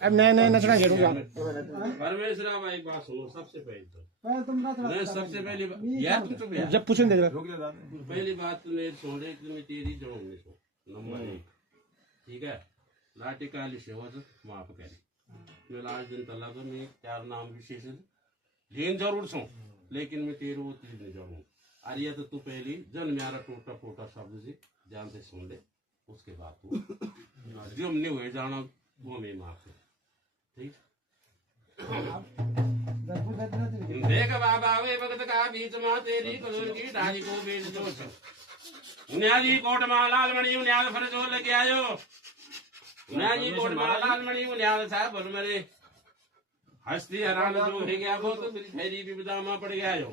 अब नए नए नचना जरूर परमेश्वर भाई बात सुनो सबसे पहले तो मैं सबसे पहली यार तुम चुप यार जब पूछें दे पहली बात तो मेरे सोने कि मैं तेरी जड़ों सो नंबर 1 ठीक है लाटी काली सेवा से माफ करे मैं लास्ट दिन तला तो मैं 4 नाम विशेष लेन जरूर सो लेकिन मैं तेरे वो तीन नहीं जरूर अरे तो तू पहली जन मेरा टोटा फोटा शब्द से ध्यान से सुन ले उसके बाद तू जो हमने हुए जाना वो मैं माफ कर ठीक देख बाबा वे भगत का बीच में तेरी कलर की डाली को बेच दो उन्याजी कोट में लाल मणि उन्याल फर जो लेके आयो उन्याजी कोट में लाल मणि उन्याल साहब बोल मेरे हस्ती हरान जो हो गया वो तो मेरी फेरी भी बदामा पड़ गया जो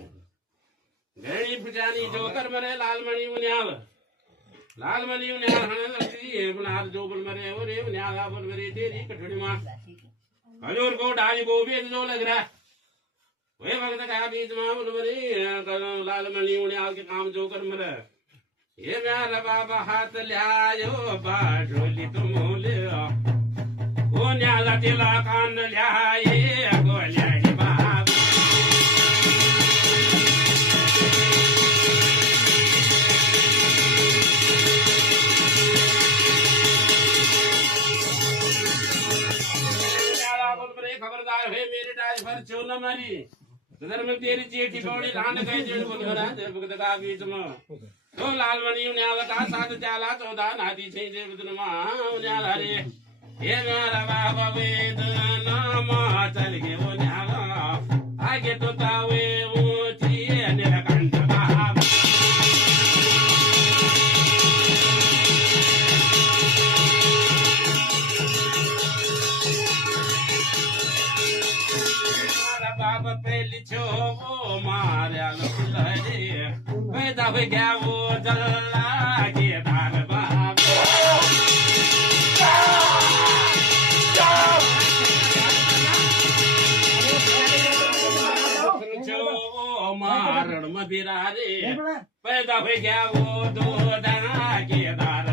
गणी पिटानी जो कर मरे लाल मणि उन्याल हने लगती है बुनार जो बोल मरे और ये उन्याल बोल मेरे तेरी कठड़ी मां हजूर को डाली को बेच जो लग रहा वे भगत का बीच में बोल मरे लाल मणि उन्याल के काम जो कर मरे ये मेरा बाबा हाथ लियायो बाजोली तुम ले ओ न्याला तिला कान लियाये गोलिया ही बाबा न्याला बोल रे खबरदार है मेरे डाल पर चो न मारी इधर में तेरी चेटी पौड़ी लांड गई जेड़ बोल रहा है भगत का बीच में तो लाल मणि उन्याल का साथ चाला 14 नाती छे जे बदनमा उन्याल हरे ये मेरा बाबा वेद नाम चल के उन्याल आगे तो तावे ऊंची नीलकंठ बाबा मेरा बाबा पहली छो वो मारा लहरे पैदा हो गया वो जल्ला के धार बाबा जो मारण मदिरा रे पैदा हो गया वो दो दना के धार